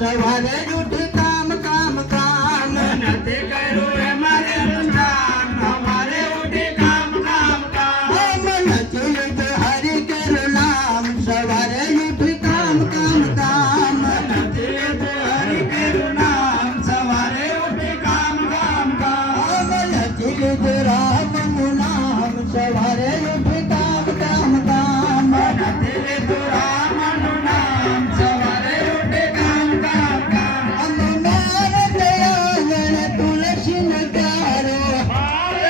સવારે ઉઠ કામ કામ કામ નથી કર્યું અમારે અનુષ્ઠાન અમારે ઉઠી કામ કામ કામ નથી લીધું હરિ કેરું નામ સવારે ઉઠ કામ કામ કામ નથી લીધું હરિ કેરું નામ સવારે ઉઠી કામ કામ કામ નથી લીધું રામનું નામ સવારે ઉઠ કામ કામ કામ નથી લીધું રામનું નામ સવારે ઉઠી કામ કામ કામ તુલસી ક્યારો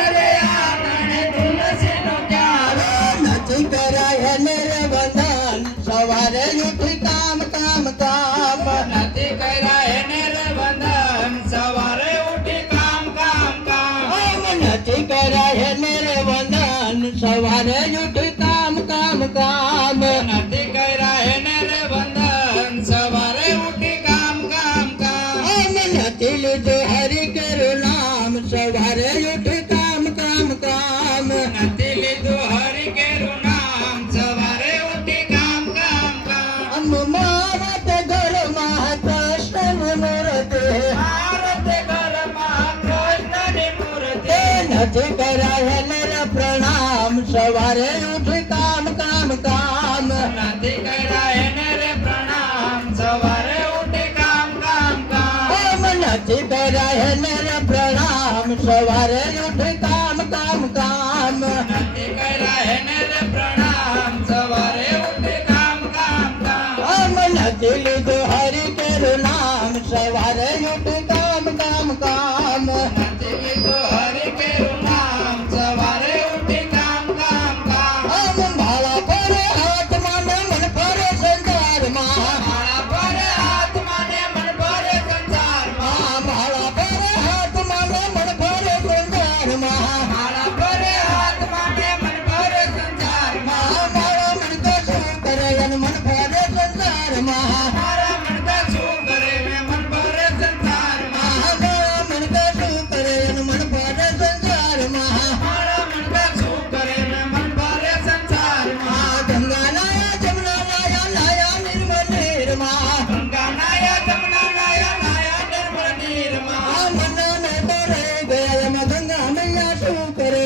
અરે આંગણે તુલસીનો ક્યારો નથી કરાય ને વંદન સવારે ઉઠ કામ કામ કામ નથી કર્યા એને રે વંદન સવારે ઉઠી કામ કામ કામ નથી કરાય ને વંદન સવારે ઉઠ કામ કામ કામ નથી કર્યા એને રે વંદન સવારે ઉઠી કામ કામ કામ નથી લીધું હરિ કેરું નામ સવારે ઉઠ કામ કામ કામ નથી લીધું હરિ કેરું નામ સવારે ઉઠી કામ કામ કામ મારા તે ઘરમાં કૃષ્ણ મૂર્તિ ભારત ઘરમાં કૃષ્ણની મૂર્તિ નથી કરાય ને પ્રણામ સવારે ઉઠ કામ કામ કામ નથી કર્યા એને રે પ્રણામ સવારે ઉઠી કામ કામ કામ નથી કરાય ને પ્રણામ સવારે ઉઠ કામ કામ કામ નથી કર્યા એને રે પ્રણામ સવારે ઉઠી કામ કામ કામ નથી લીધું હરિ કેરું નામ સવારે ઉઠ કામ કામ કામ નથી લીધું હરિ કેરું નામ સવારે ઉઠી કામ કામ કામ માળા પર હાથમાં ને મન પર સંસારમાં માળા પર હાથમાં ને મન પર સંસારમાં માળા પર હાથમાં ને મન પર સંસારમાં માળા પર હાથમાં ને મન પર સંસારમાં મારા મન તો શું કરે અને મન ભરે સંસારમાં મારા મનકા શું કરે મેં મન પર સંસારમાં મારા મન તો શું કરે અને મન ભરે સંસારમાં મારા મનકા શું કરે મેં મન પર સંસારમાં ગંગા નાયા જમુના નાયા નાયા નિર્મળ નીરમાં ગંગા નાયા જમુના નાયા નાયા નિર્મળ નીરમાં મનને કરે ગયા એમાં ગંગા મૈયા શું કરે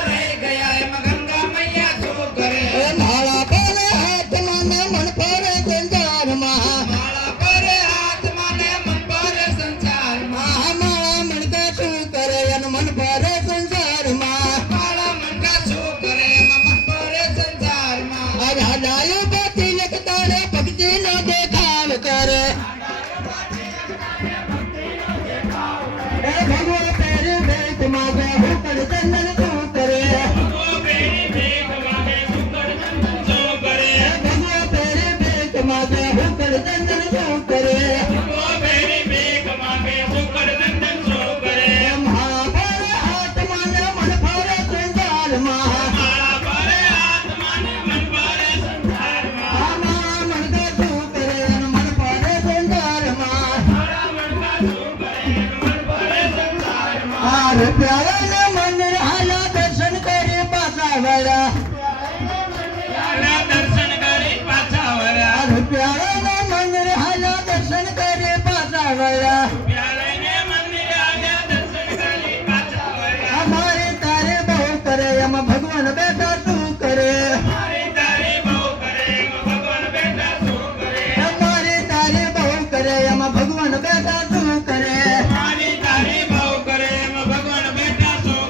રહી ગયા એમાં ગંગા મૈયા શું કરે માળા પર હાથમાં ને મન પર સંસારમાં માળા પર હાથમાં ને મન પર સંસારમાં મારા મન તો શું કરે અને મન ભરે સંસારમાં મારા મનકા શું કરે એમાં મન પર સંસારમાં રાજાયો પતિ એક તારે ભક્તિ નો દેખાવ કરે ભગવા પેરે વેત માગે હુકડ ચંદન તું કરે ભગવા પેરી ભેખ માગે સુકડ ચંદન શું કરે ભગવા પેરે વેત માગે હુકડ ચંદન તું કરે ભગવા પેરી ભેખ માગે સુકડ ચંદન શું કરે મહાભાર હાથમાં ને મન ભરે સંસારમાં માળા પર હાથમાં ને મન પર સંસારમાં મારા મન તો શું કરે અને મન ભરે સંસારમાં મારા મનકા શું કરે મન પર સંસારમાં હાર પ્યારા મંદિર હાલા દર્શન કરી પાછા વળ્યા આલા દર્શન કરી પાછા વળ્યા હાર પ્યારા મંદિર હાલા દર્શન કરી પાછા વળ્યા પ્યાલાને મંદિર આવ્યા દર્શન કરી પાછા વળ્યા અમારે તારે બહુ કરે એમાં ભગવાન બેઠા શું કરે મારી તારી બહુ કરે ભગવાન બેટા શું કરે અમારે તારે બહુ કરે એમાં ભગવાન બેઠા શું કરે મારી તારી બહુ કરે ભગવાન બેટા શું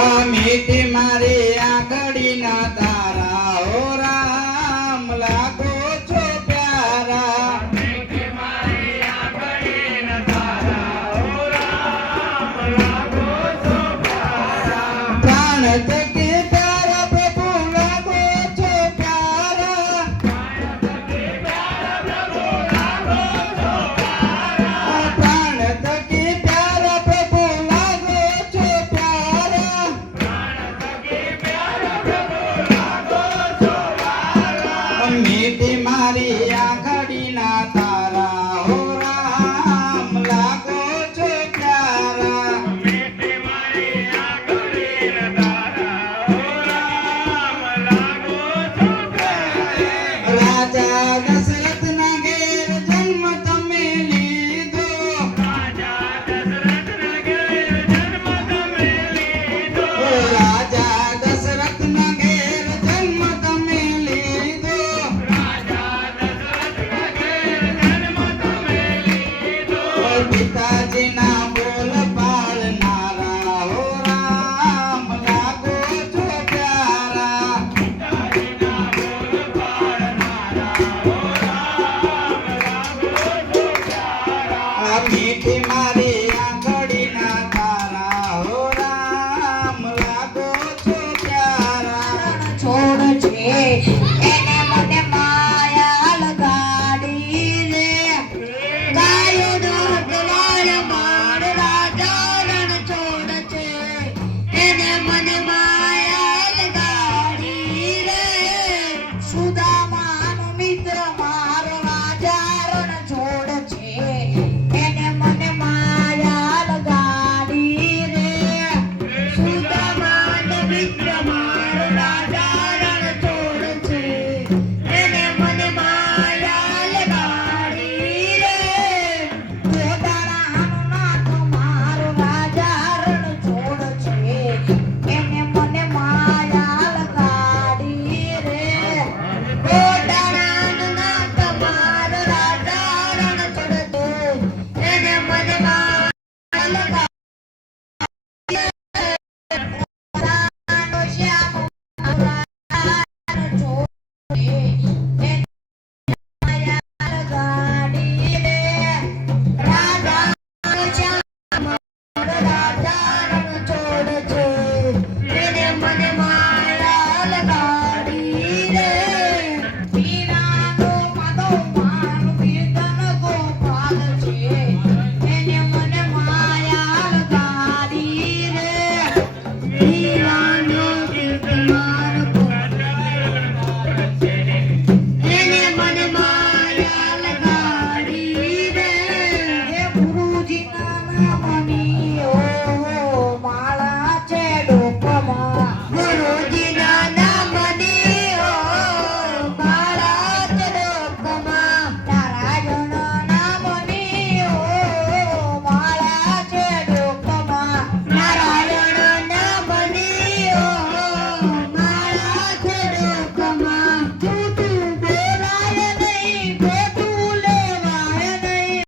આ મીઠી મારી આંગળીના તારા ઓ રામ લાગો છો પ્યારા મીઠી મારી આંગળીના તારા ઓ રામ લાગો છો પ્યારા પ્રાણ થકી પ્યારા પ્રભુ લાગો છો પ્યારા પ્રાણ થકી પ્યારા પ્રભુ લાગો છો પ્યારા પ્રાણ થકી પ્યારા પ્રભુ લાગો છો પ્યારા મીઠી મારી આંગળીના તારા હો રામ લાગો છો પ્યારા મીઠી મારી આંગળીના તારા હો રામ લાગો છો પ્યારા રાજા દશરથના ઘેર જન્મ તમે લીધો રાજા દશરથના ઘેર જન્મ તમે લીધો રાજા દશરથના ઘેર જન્મ તમે લીધો પિતાજીના બોલ પાળનારા હો રામ લાગો છો પ્યારા પિતાજીના બોલ પાળનારા હો રામ લાગો છો પ્યારા મીઠી મારી